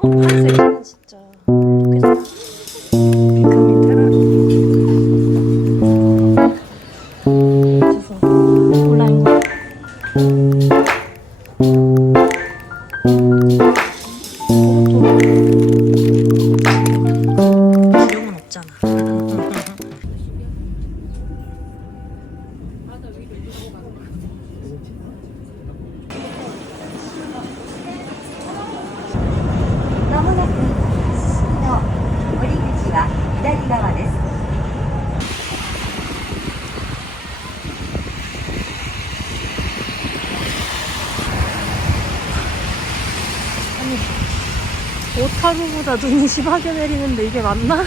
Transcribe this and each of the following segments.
파란색이는 진짜 좋겠다. 비타민 테라리. 그래서 온라인 거. 비용은 없잖아. 오타루보다 눈이 심하게 내리는데 이게 맞나?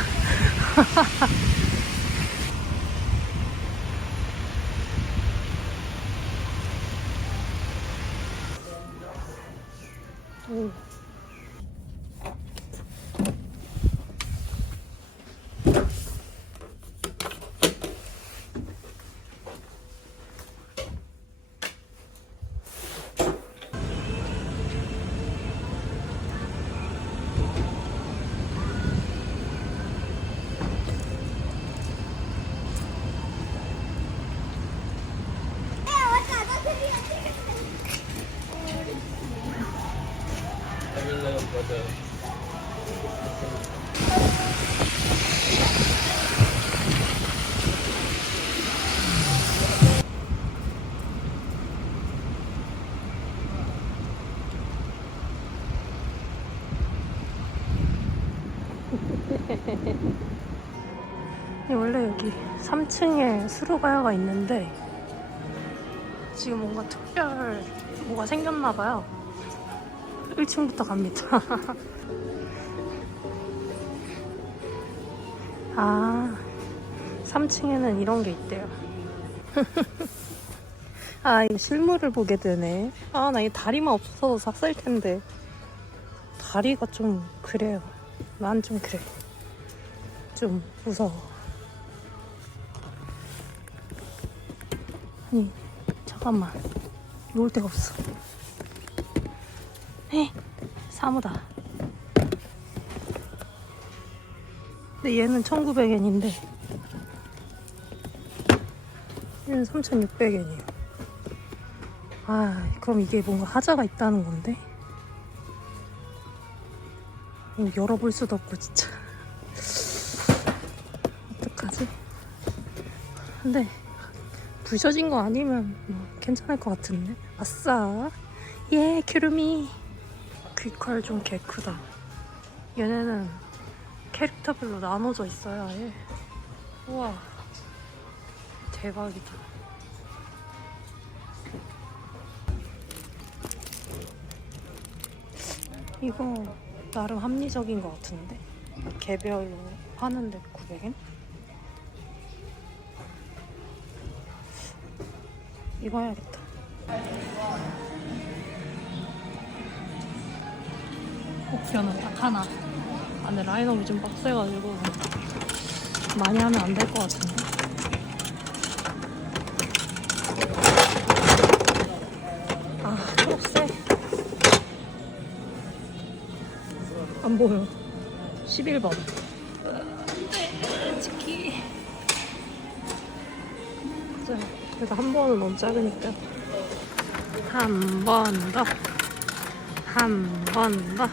오. 원래 여기 3층에 수루가야가 있는데 지금 뭔가 특별 뭐가 생겼나봐요. 1층부터 갑니다. 아, 3층에는 이런 게 있대요. 아, 이 실물을 보게 되네. 아, 나 이 다리만 없어서 샀을 텐데. 다리가 좀 그래요. 난 좀 그래. 좀 무서워. 아니, 잠깐만. 놓을 데가 없어. 헤, 사무다. 근데 얘는 1,900엔인데 얘는 3,600엔이에요. 아, 그럼 이게 뭔가 하자가 있다는 건데? 이거 열어볼 수도 없고 진짜. 어떡하지? 근데 부셔진 거 아니면 뭐 괜찮을 것 같은데? 아싸! 예, 큐루미! 귀칼 좀 개 크다. 얘네는 캐릭터별로 나눠져 있어요, 아예. 우와, 대박이다. 이거 나름 합리적인 것 같은데? 개별로 하는데 900엔? 이거 해야겠다. 옵션은 딱 하나. 안에 라인업이 좀 빡세가지고 많이 하면 안 될 것 같은데. 아, 초록색 안 보여. 11번. 네, 치키. 자, 그래도 한 번은 너무 작으니까 한 번 더, 한 번 더.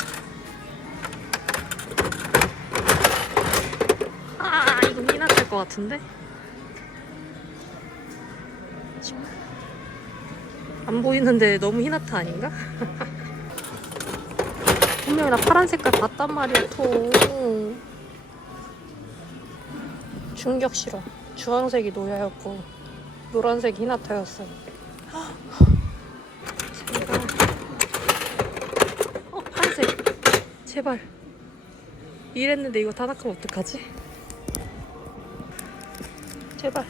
아, 이거 미나될 것 같은데? 안 보이는데 너무 히나타 아닌가? 분명히 나 파란 색깔 봤단 말이야, 통. 충격 싫어. 주황색이 노야였고 노란색이 히나타였어요. 제발. 파란색. 제발. 이랬는데 이거 다 낙하면 어떡하지? 제발.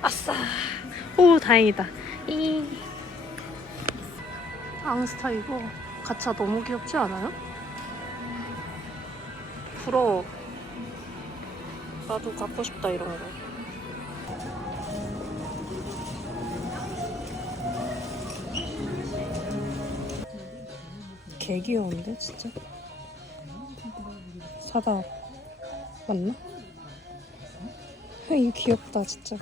아싸. 오, 다행이다. 이 앙스타 이거 가차 너무 귀엽지 않아요? 부러워. 나도 갖고 싶다 이런 거. 개 귀여운데 진짜. 사다 맞나? 이거 귀엽다 진짜.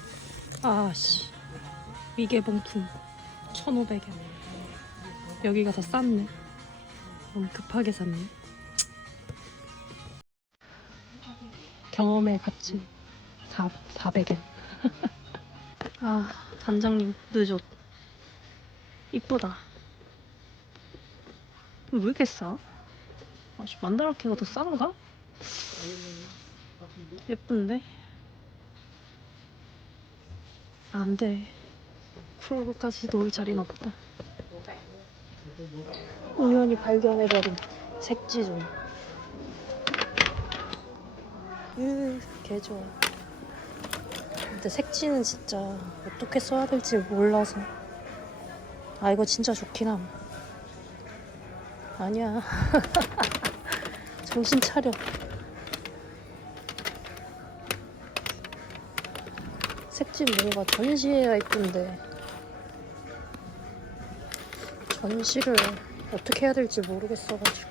아씨 미개봉품 1,500원. 여기가 더 쌌네. 너무 급하게 샀네. 경험의 가치 400엔. 아 단장님 늦었. 이쁘다. 왜 이렇게 싸? 아씨 만다라케가 더 싼가? 예쁜데? 안돼. 쿠로로까지 놓을 자리는 없다. 우연히 발견해버린 색지존. 개 좋아. 근데 색지는 진짜 어떻게 써야 될지 몰라서. 아 이거 진짜 좋긴 함. 아니야. 정신 차려. 색지 뭔가 전시해야 이쁜데 전시를 어떻게 해야 될지 모르겠어가지고.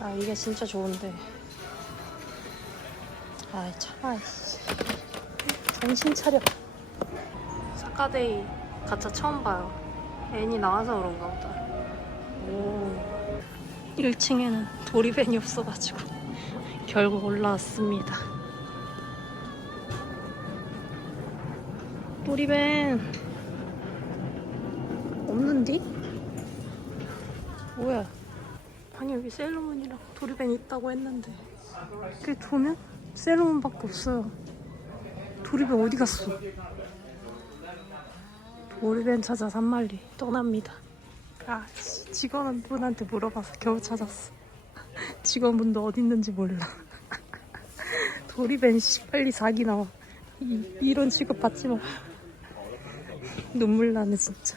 아 이게 진짜 좋은데. 아이 참아. 정신 차려. 사카데이 가차 처음 봐요. 애니 나와서 그런가 보다. 오. 1층에는 도리벤이 없어가지고 결국 올라왔습니다. 도리벤 없는디? 뭐야? 아니 여기 셀러문이랑 도리벤 있다고 했는데 그게 도면? 셀러문밖에 없어요. 도리벤 어디 갔어? 도리벤 찾아 산말리 떠납니다. 아 직원분한테 물어봐서 겨우 찾았어. 직원분도 어디 있는지 몰라. 도리벤 씨 빨리 사기 나와. 이런 취급 받지 마. 눈물 나네 진짜.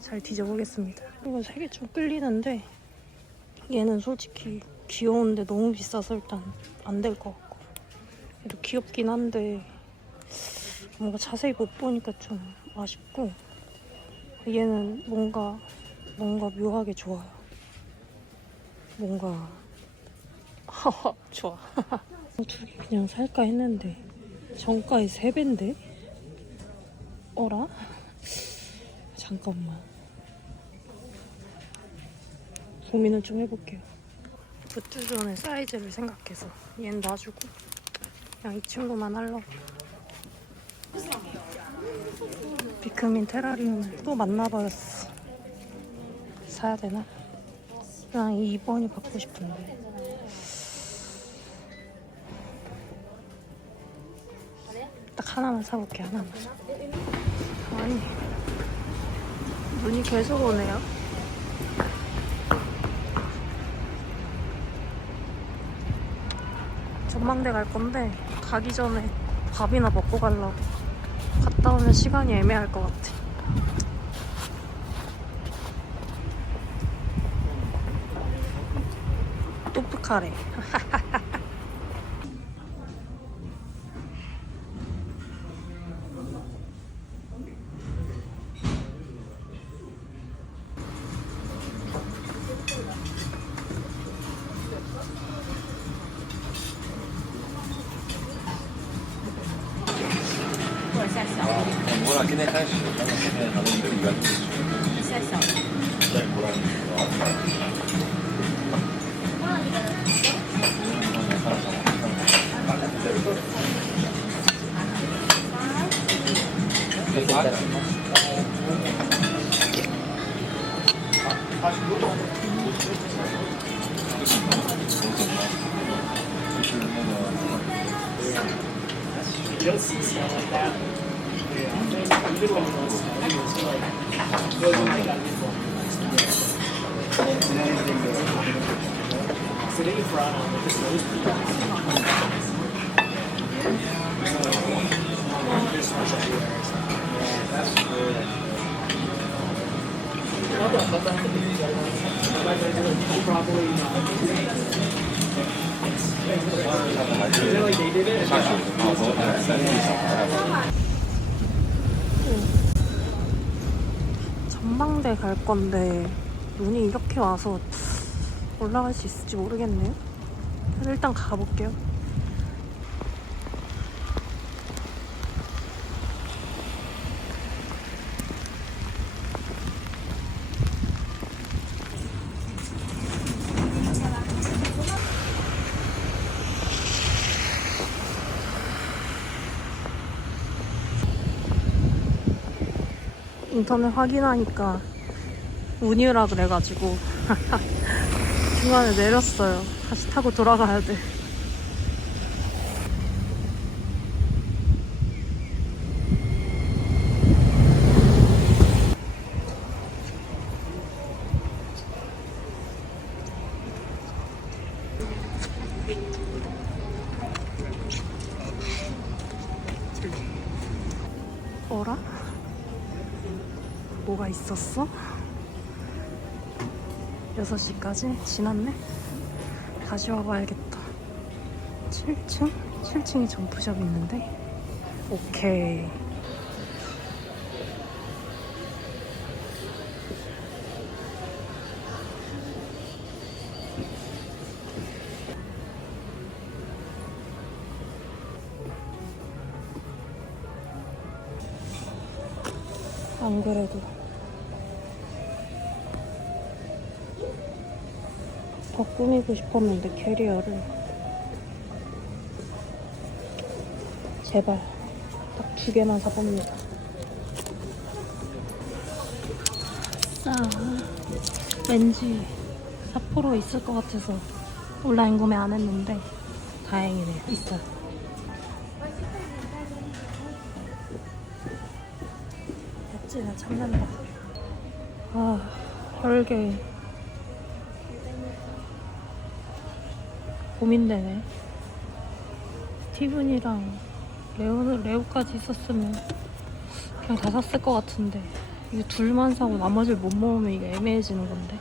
잘 뒤져보겠습니다. 이거 3개 좀 끌리는데 얘는 솔직히 귀여운데 너무 비싸서 일단 안 될 것 같고, 얘도 귀엽긴 한데 뭔가 자세히 못 보니까 좀 아쉽고, 얘는 뭔가 묘하게 좋아요. 뭔가 하하 좋아. 두 개 그냥 살까 했는데 정가의 3배인데? 어라? 잠깐만 고민을 좀 해볼게요. 부츠존의 사이즈를 생각해서 얘는 놔주고 그냥 이 친구만 하려고. 비크민 테라리움을 또 만나버렸어. 사야 되나? 그냥 이 2번이 받고 싶은데. 딱 하나만 사볼게. 하나만. 아니 눈이 계속 오네요. 전망대 갈 건데 가기 전에 밥이나 먹고 가려고. 갔다 오면 시간이 애매할 것 같아. 또프카레.我俩今天开始，咱们现在咱们一个语言对，不让You don't see stuff like that. Yeah. Even when it's like, feels like that before. So they brought on like this nose people. There's much everywhere. Yeah, that's good. Probably not. 下雪的澳洲的3岁小孩。 전망대 갈 건데 눈이 이렇게 와서 올라갈 수 있을지 모르겠네요. 그래서 일단 가볼게요. 인터넷 확인하니까 운이라 그래가지고 중간에 내렸어요. 다시 타고 돌아가야 돼. 어라? 뭐가 있었어? 6시까지 지났네? 다시 와봐야겠다. 7층? 7층에 점프샵 있는데? 오케이. 안 그래도 더 꾸미고 싶었는데 캐리어를 제발 딱 2개만 사봅니다. 싸. 왠지 삿포로 있을 것 같아서 온라인 구매 안 했는데 다행이네요. 있어요. 맵지는 참는다. 아, 별게 고민되네. 스티븐이랑 레오까지 있었으면 그냥 다 샀을 것 같은데 이게 둘만 사고 나머지를 못 먹으면 이게 애매해지는 건데.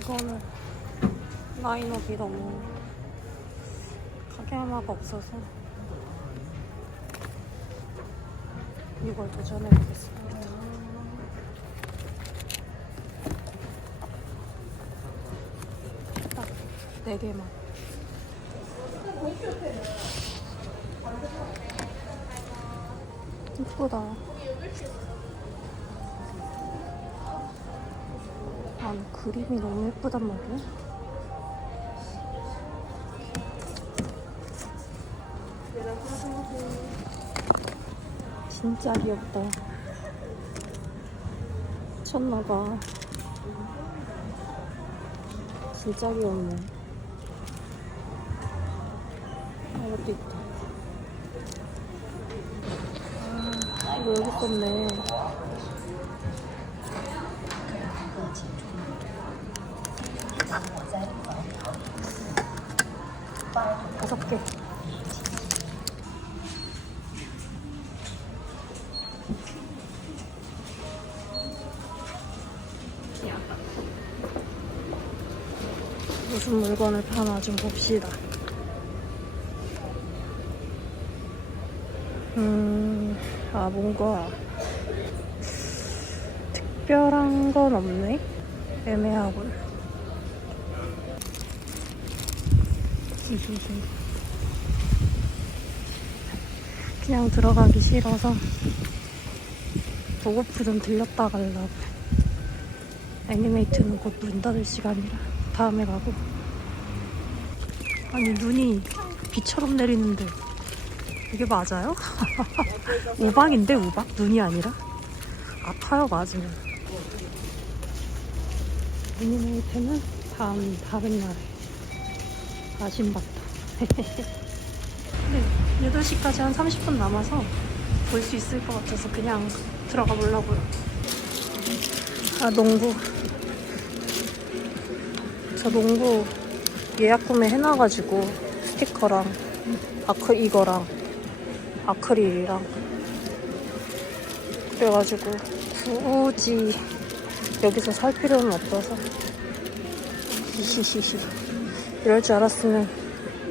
이거는 라인업이 너무 가게 하나가 없어서 이걸 도전해보겠습니다. 딱 4개만. 이쁘다. 아니, 그림이 너무 예쁘단 말이야. 진짜 귀엽다. 미쳤나봐. 진짜 귀엽네. 이것도 있다. 아, 이거 여기 있었네. 다섯 개. 무슨 물건을 파나 좀 봅시다. 뭔가 특별한 건 없네? 애매하군. 그냥 들어가기 싫어서 보고프 좀 들렸다 가려고. 애니메이트는 곧 문 닫을 시간이라 다음에 가고. 아니, 눈이 비처럼 내리는데 이게 맞아요? 우박인데 우박? 눈이 아니라? 아파요 맞으면. 애니메이트는 다른 날에 아쉽다. 네, 8시까지 한 30분 남아서 볼 수 있을 것 같아서 그냥 들어가 보려고요. 아, 농구. 저 농구 예약 구매 해놔가지고 스티커랑 이거랑 아크릴이랑 그래가지고 굳이 여기서 살 필요는 없어서. 히히히히. 이럴 줄 알았으면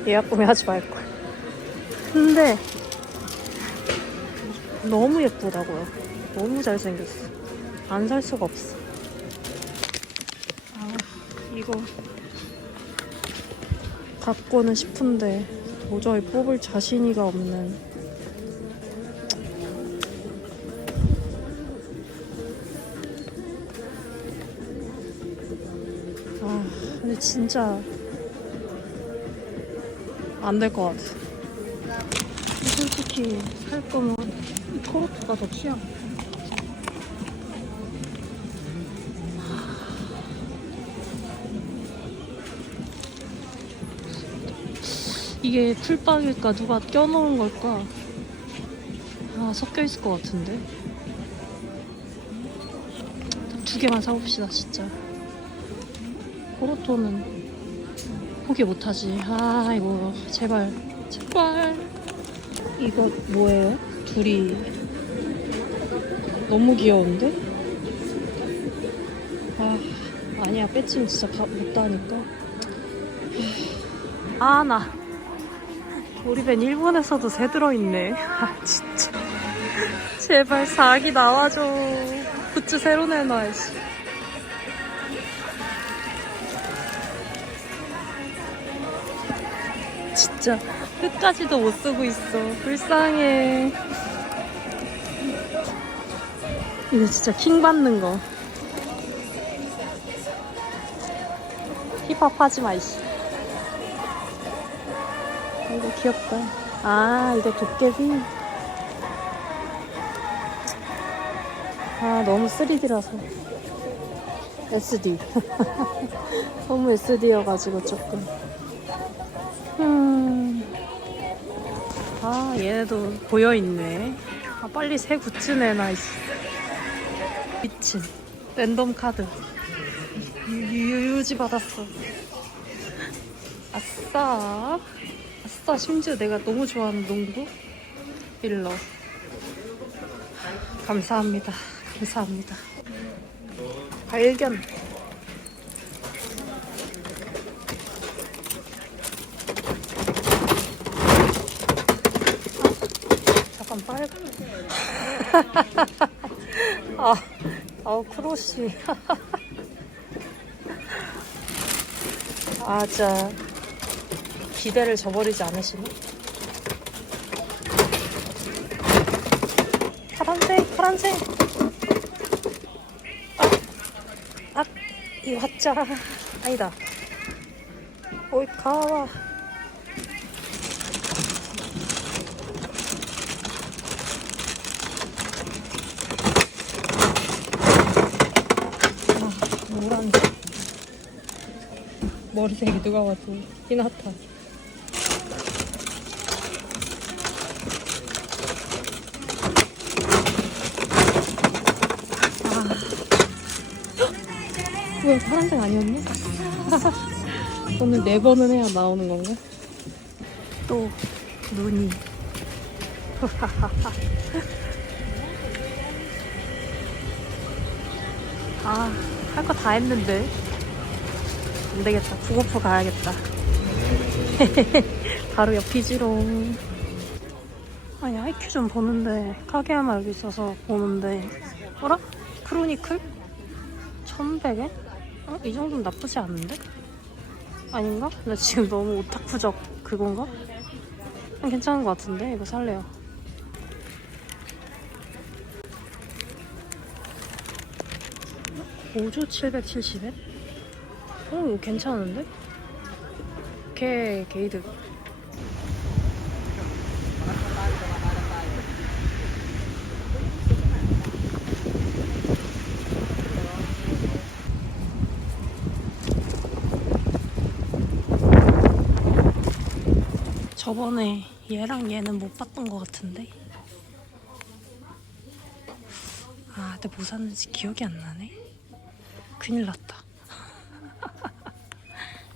예약 구매하지 말걸. 근데 너무 예쁘다고요. 너무 잘생겼어. 안 살 수가 없어. 아, 이거 갖고는 싶은데 도저히 뽑을 자신이가 없는. 아, 근데 진짜 안 될 것 같아. 솔직히 살 거면 이 코르트가 더 취향. 이게 풀빵일까 누가 껴놓은 걸까? 아, 섞여 있을 것 같은데. 두 개만 사봅시다 진짜. 코르토는 포기 못하지. 아, 이거 제발 제발. 이거 뭐예요? 둘이 너무 귀여운데? 아, 아니야, 빼치면 진짜 못다니까. 아, 나 우리벤 일본에서도 새 들어있네. 아, 진짜 제발 사기 나와줘. 굿즈 새로 내놔. 씨. 진짜 끝까지도 못 쓰고 있어. 불쌍해. 이거 진짜 킹 받는 거. 힙합 하지 마, 이씨. 이거 귀엽다. 아, 이거 도깨비. 아, 너무 3D라서. SD. 너무 SD여가지고 조금. 아, 얘네도 보여있네. 아, 빨리 새 굿즈 내놔, 이씨. 미친. 랜덤 카드. 유지 받았어. 아싸. 아싸, 심지어 내가 너무 좋아하는 농구? 일러. 감사합니다. 감사합니다. 발견. 잠깐 빨간. 크로시. 아, 진짜 기대를 저버리지 않으시네. 파란색. 이거 하자. 아니다. 오이, 가와. 노란색. 머리색이 누가 봐도 히나타. 뭐야, 파란색 아니었니? 오늘 4번은 해야 나오는 건가? 또 눈이. 아, 할 거 다 했는데. 안 되겠다. 북어포 가야겠다. 바로 옆이지롱. 아니, 하이큐 좀 보는데, 카게야마 여기 있어서 보는데, 어라? 크로니클? 1100엔? 이 정도는 나쁘지 않은데? 아닌가? 나 지금 너무 오타쿠적 그건가? 괜찮은 것 같은데? 이거 살래요. 오조 770엔? 이거 괜찮은데? 게이드. 저번에 얘랑 얘는 못 봤던 것 같은데. 아, 근데 뭐 샀는지 기억이 안 나네. 큰일 났다.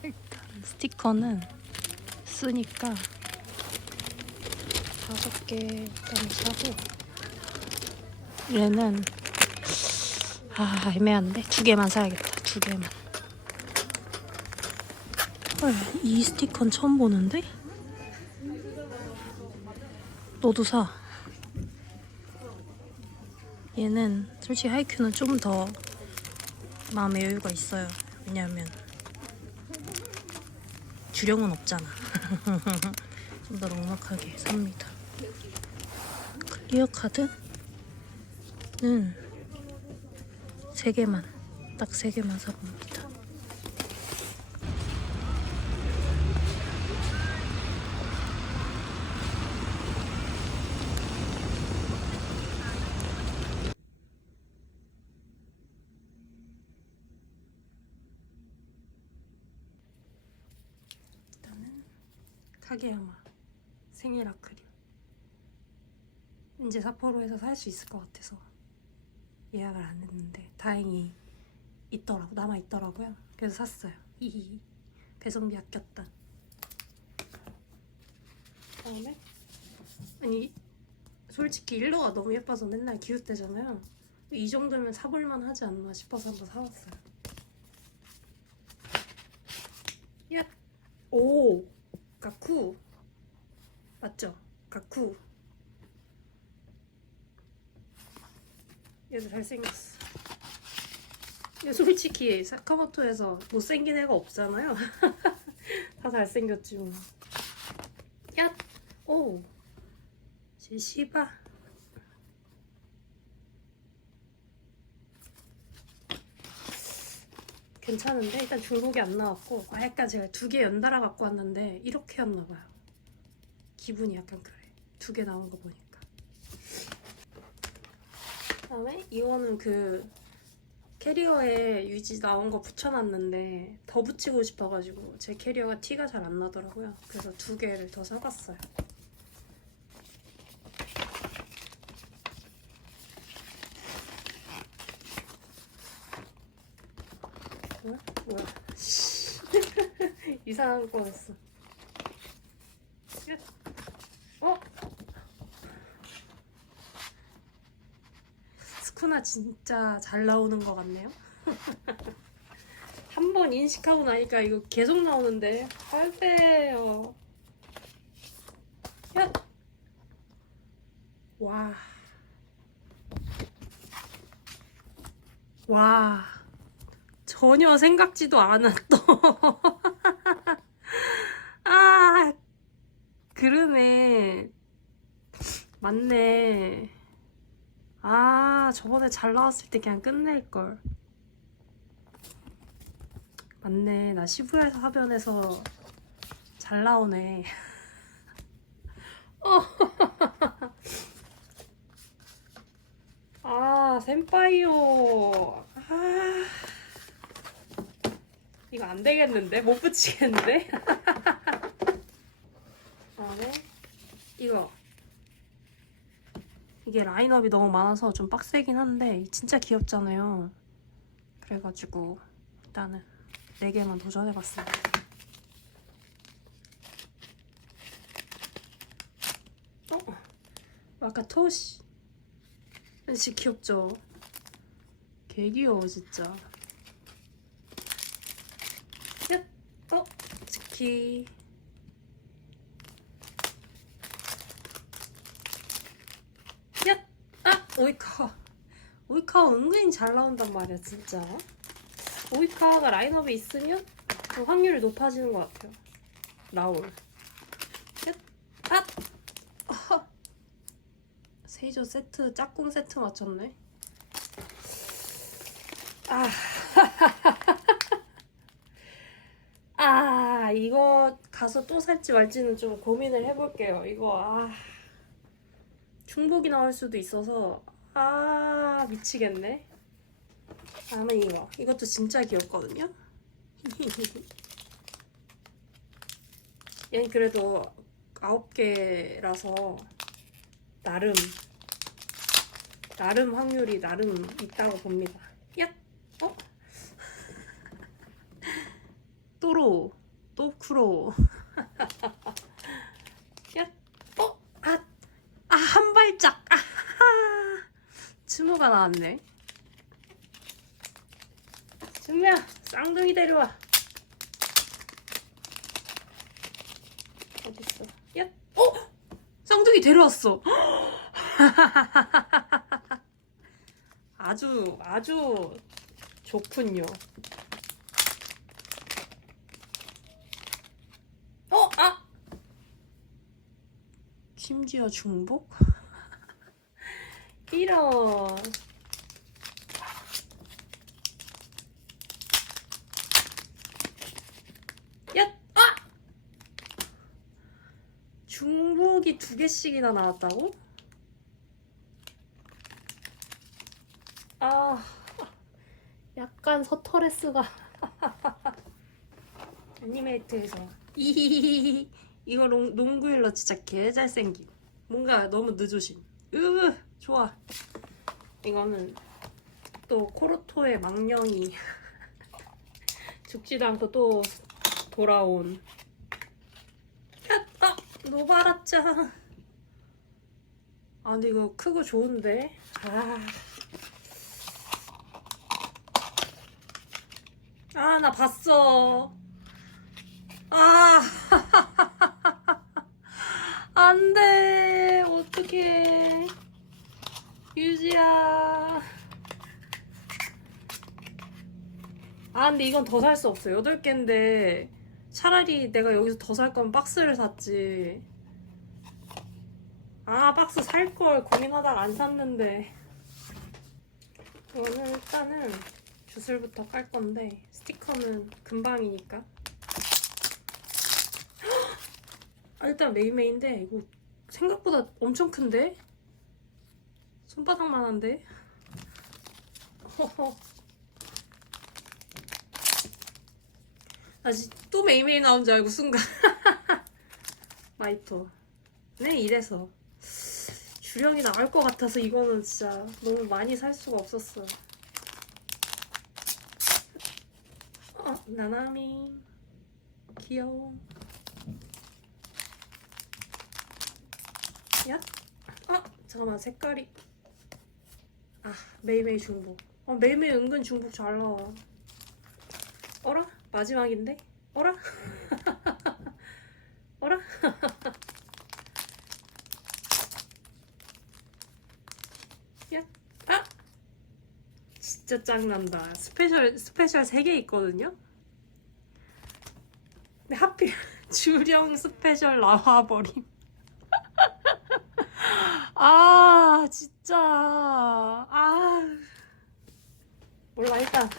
일단 스티커는 쓰니까 5개 일단 사고, 얘는 아, 애매한데? 2개만 사야겠다. 2개만. 헐, 이 스티커는 처음 보는데? 너도 사. 얘는 솔직히 하이큐는 좀 더 마음의 여유가 있어요. 왜냐면 주령은 없잖아. 좀 더 넉넉하게 삽니다. 클리어 카드는 3개만, 딱 3개만 사봅니다. 일단은 카게야마 생일 아크릴. 이제 삿포로에서 살 수 있을 것 같아서 예약을 안 했는데 다행히 남아 있더라고요. 그래서 샀어요. 히히. 배송비 아꼈다. 다음에 아니 솔직히 일로가 너무 예뻐서 맨날 기웃대잖아요. 이 정도면 사볼만 하지 않나 싶어서 한번 사봤어요. 야! 오! 가쿠! 맞죠? 가쿠. 얘도 잘생겼어. 솔직히 사카모토에서 못생긴 애가 없잖아요. 다 잘생겼지 뭐. 야! 오! 시바. 괜찮은데? 일단 중복이 안 나왔고 약간 제가 2개 연달아 갖고 왔는데 이렇게였나봐요. 기분이 약간 그래. 2개 나온 거 보니까. 그다음에 이거는 그 캐리어에 유지 나온 거 붙여놨는데 더 붙이고 싶어가지고 제 캐리어가 티가 잘 안 나더라고요. 그래서 2개를 더 사봤어요. 뭐야? 이상한 거였어. 어? 스쿠나 진짜 잘 나오는 것 같네요. 한 번 인식하고 나니까 이거 계속 나오는데 할배요. 야! 와. 와. 전혀 생각지도 않았던. 아, 그러네. 맞네. 아, 저번에 잘 나왔을 때 그냥 끝낼걸. 맞네. 나 시부야 하변에서 잘 나오네. 아, 센파이요. 아, 이거 안 되겠는데? 못 붙이겠는데? 그다음에 이거. 이게 라인업이 너무 많아서 좀 빡세긴 한데 진짜 귀엽잖아요. 그래가지고 일단은 4개만 도전해봤습니다. 아까 토시 진짜 귀엽죠? 개 귀여워 진짜. 야! 스키. 야! 아! 오이카와 은근히 잘 나온단 말이야 진짜. 오이카와가 라인업에 있으면 더 확률이 높아지는 것 같아요. 라올. 야! 아! 세이저 세트, 짝꿍 세트 맞췄네. 이거 가서 또 살지 말지는 좀 고민을 해볼게요. 이거 중복이 나올 수도 있어서 미치겠네. 다음은 이것도 진짜 귀엽거든요. 얘는 그래도 9개라서 나름 확률이 나름 있다고 봅니다. 야! 또쿠로. 야! 한 발짝. 츠무가 나왔네. 승미야, 쌍둥이 데려와. 어딨어? 야, 쌍둥이 데려왔어. 아주 좋군요. 심지어 중복? 이런. 야, 중복이 2개씩이나 나왔다고? 약간 서터레스가 애니메이트에서 이거 농구일러 진짜 개 잘생김. 뭔가 너무 늦으심. 좋아. 이거는 또 코로토의 망령이 죽지도 않고 또 돌아온 노바라짱. 근데 이거 크고 좋은데. 나 봤어. 안 돼. 어떡해. 유지야. 근데 이건 더 살 수 없어. 8개인데 차라리 내가 여기서 더 살 거면 박스를 샀지. 박스 살 걸 고민하다가 안 샀는데. 이거는 일단은 주술부터 깔 건데 스티커는 금방이니까. 일단 메이메이인데 이거 생각보다 엄청 큰데? 손바닥만한데? 또 메이메이 나온 줄 알고 순간 마이토. 네, 이래서 주령이 나올 것 같아서 이거는 진짜 너무 많이 살 수가 없었어. 나나미 귀여워. 야? 잠깐만, 색깔이. 메이메이 중복. 메이메이 은근 중복 잘 나와. 어라? 마지막인데? 어라? 어라? 야? 진짜 짱난다. 스페셜 3개 있거든요? 근데 하필 주령 스페셜 나와버림. 진짜. 몰라, 일단.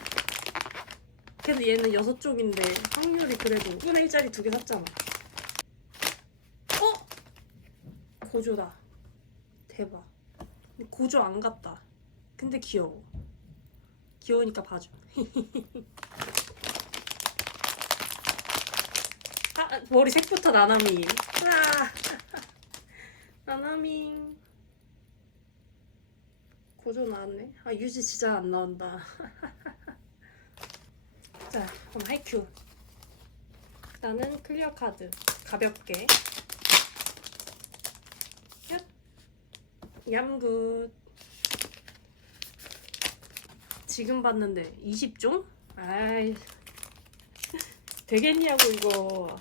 그래도 얘는 6쪽인데 확률이 그래도 6분의 1짜리 2개 샀잖아. 고조다. 대박. 고조 안 같다. 근데 귀여워. 귀여우니까 봐줘. 머리 색부터 나나미. 나나미. 고조 나왔네. 유지 진짜 안 나온다. 자, 그럼 하이큐. 나는 클리어 카드. 가볍게. 얌굿. 지금 봤는데 20종? 되겠냐고 이거.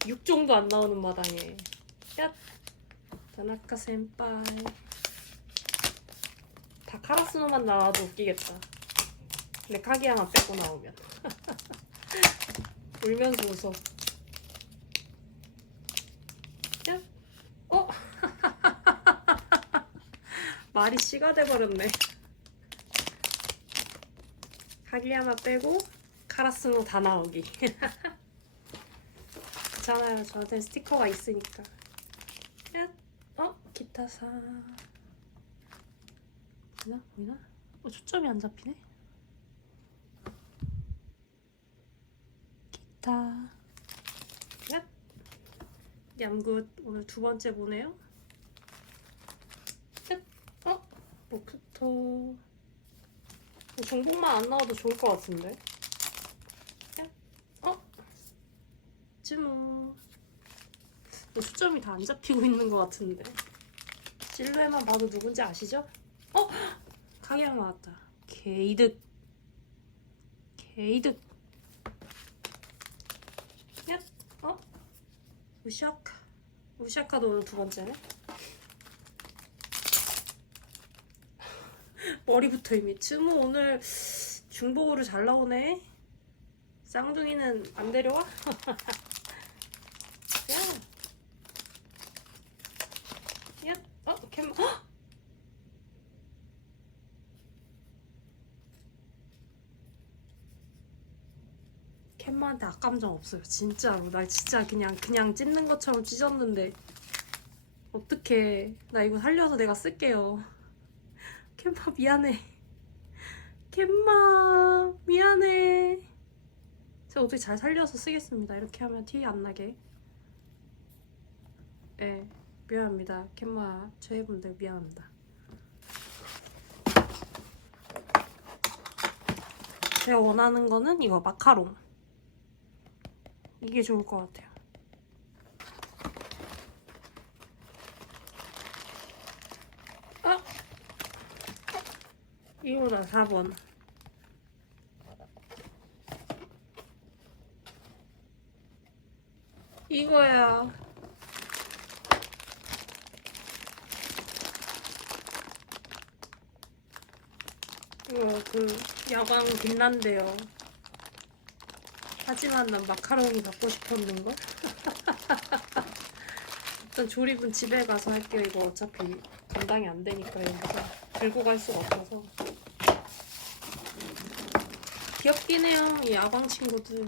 6종도 안 나오는 마당에. 다나카 센파이. 다 카라스노만 나와도 웃기겠다. 근데 카게야만 빼고 나오면 울면서 웃어. 말이 씨가 돼버렸네. 카게야마 빼고 카라스노 다 나오기. 괜찮아요. 저한테 스티커가 있으니까. 기타사. 보이나? 초점이 안 잡히네. 기타. 얌굿. 오늘 2번째 보네요. 목부터. 정복만 안 나와도 좋을 것 같은데. 쯔무. 초점이 다 안 잡히고 있는 것 같은데. 실루엣만 봐도 누군지 아시죠? 카게야마 나왔다. 개이득. 개이득. 야, 우샤카. 우샤카도 오늘 두 번째네. 머리부터 이미 츠무 오늘 중복으로 잘 나오네. 쌍둥이는 안 데려와? 야, 캠. 캔마한테 악감정 없어요. 진짜로. 나 진짜 그냥 찢는 것처럼 찢었는데 어떡해. 나 이거 살려서 내가 쓸게요. 캔마 미안해. 캔마 미안해. 제가 어떻게 잘 살려서 쓰겠습니다. 이렇게 하면 티 안 나게. 네, 미안합니다. 캔마 저희분들 미안합니다. 제가 원하는 거는 이거 마카롱. 이게 좋을 것 같아요. 이거다 4번. 이거야. 이거 야광 빛난대요. 하지만 난 마카롱이 받고 싶었는걸? 일단 조립은 집에 가서 할게요. 이거 어차피 감당이 안 되니까 여기서 들고 갈 수가 없어서. 귀엽긴 해요, 이 야광 친구들.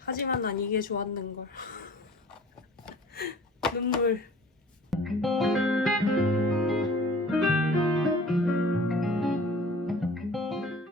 하지만 난 이게 좋았는걸. 눈물.